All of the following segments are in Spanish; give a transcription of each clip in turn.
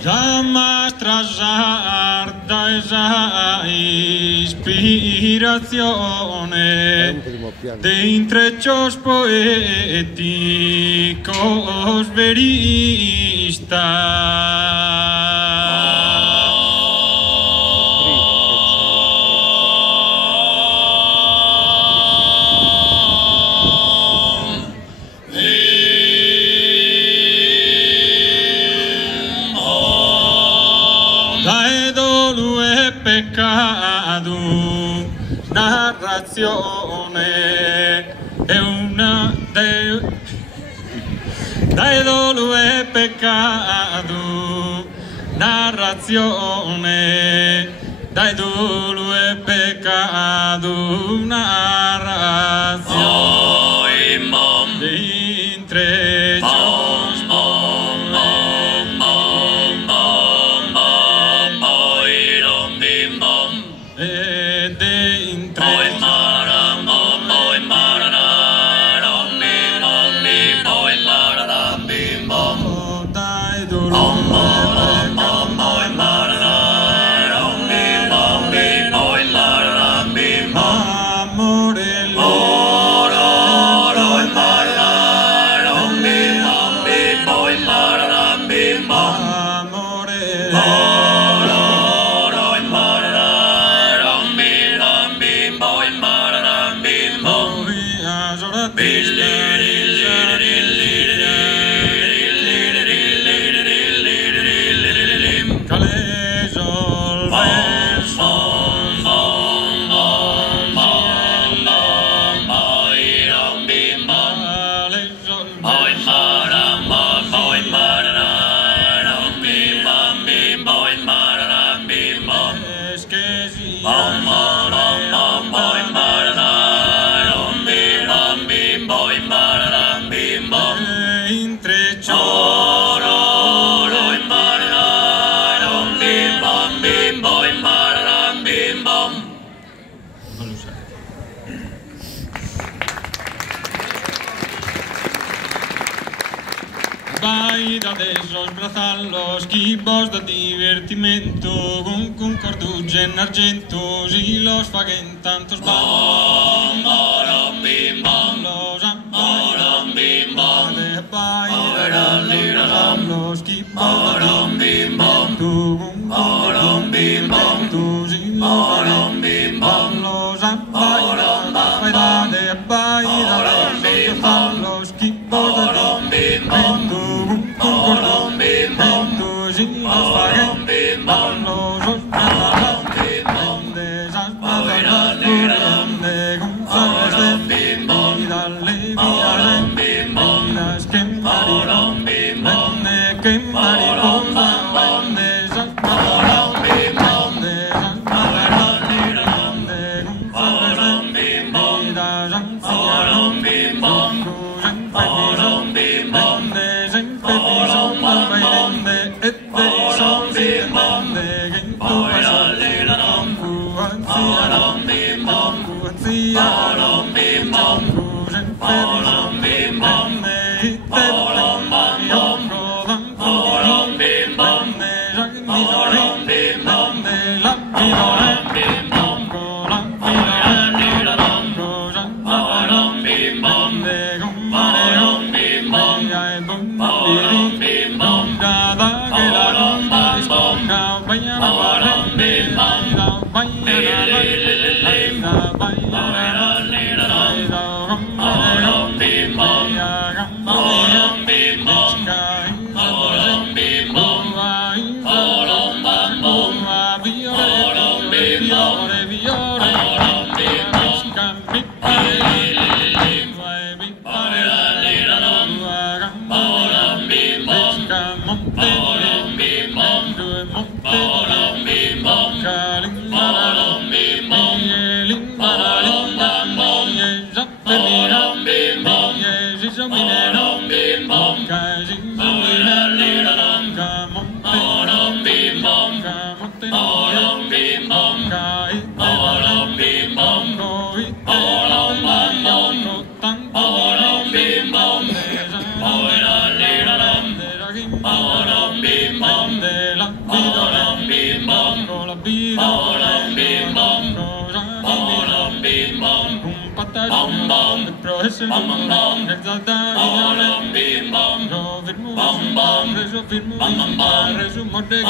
Llama strasciata esa ispirazione de intreccios poéticos veristas. Pecado, narrazione è una dai dolo è peccato, narrazione dai dolo è peccato, narrazione di intreccio. Adesso sbrazan los equipos de divertimento con corduge en argento y los faguen tantos bom, bom, bim, bom, los bom, bim, bom, de los equipos de divertimento con bim, bom, y los faguen los de los equipos de divertimento. Bim bom, es el bom, el bom, bim bom, lo firmo, bom, reso firmo, reso morre,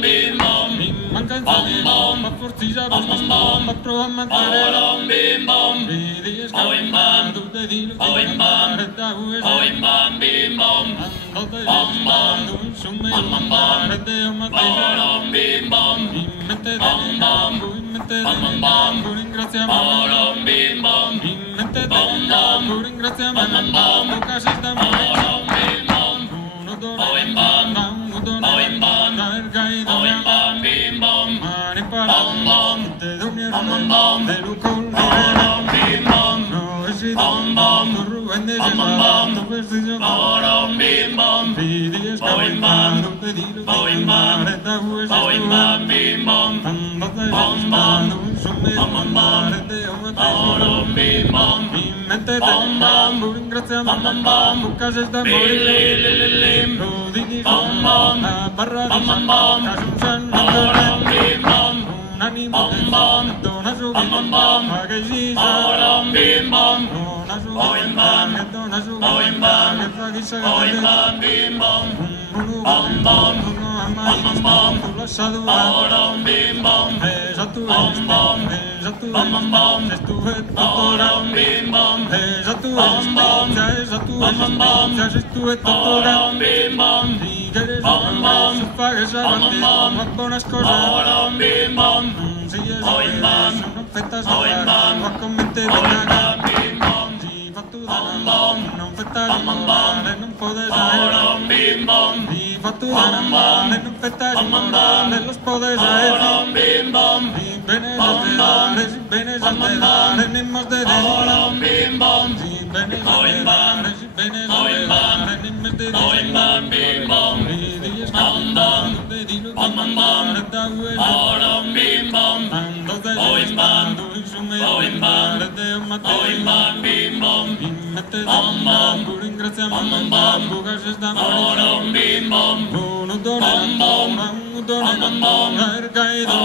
bim bom, mi manca bom, va fortilla, bom, va prova manzare, bim bom, vedi escapar, tu te dico, bim bom, reta ues, bim bom, ando te bom, tu sume, rete o matera, bim bom, mi mente bom, tu mente bom, tu ringraziamo, bim bom, mi mente bom, tu ringraziamo, bom, casi sta bim bom, uno dona, uno dona, dar caído, bim bom, mani para, te doña, de lucol, bim bom, no es bom, no ruben de bom, no vestido, bim bom, pidi escapar, no te digo, reta hues, bim bom, ando te bom, no sume, rete o matero, bim bom, mi mente bom, bu ringraziamo, buscas esta morir, lo digi, la barra, casunsan, bim bom, un ánimo, dona su bim bom, magaziza, bim bom, dona su bim bom, dona su bim bom, que fagisa, bim bom, uno ama, tu la sadura, bim bom, esa tu bim bom, esa tu bim bom, es tu doctora, bim bom, esa tu bim bom, esa tu bim bom, esa es tu doctora, bim bom, si quieres bom, fagisa, bim bom, buenas cosas, bim bom, si es bim bom, no fetas, va a cometer una bim bom, si fa tu bom, no fetas, non podes bim bom, si fa tu bom, non fetas, los podes bim bom, si venes a te dar, venimos de bim bom, si venes a te dar, si venes a te dar, venimos de bim bom, si dices no te digo reta hues, bim bom, ando te ando y sume, rete o mateo, bim bom, y mete bom, por ringraziamo, bugas esta morir, bim bom, uno dona, dar caído,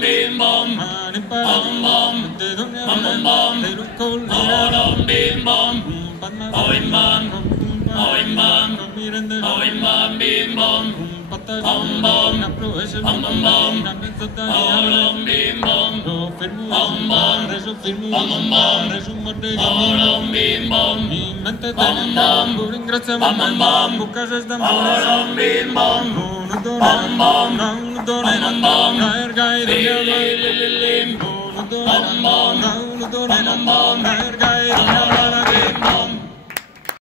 bim bom, mani para, te dona, te lo colira, bim bom, no miren de bim bom, patas, una proeza, una pensata, bim bom, lo firmo, reso firmo, reso morre, bim bom, mi mente por ringraziamo, buscas esta morir, bim bom, uno dona, dar caído, uno dona, dar caído,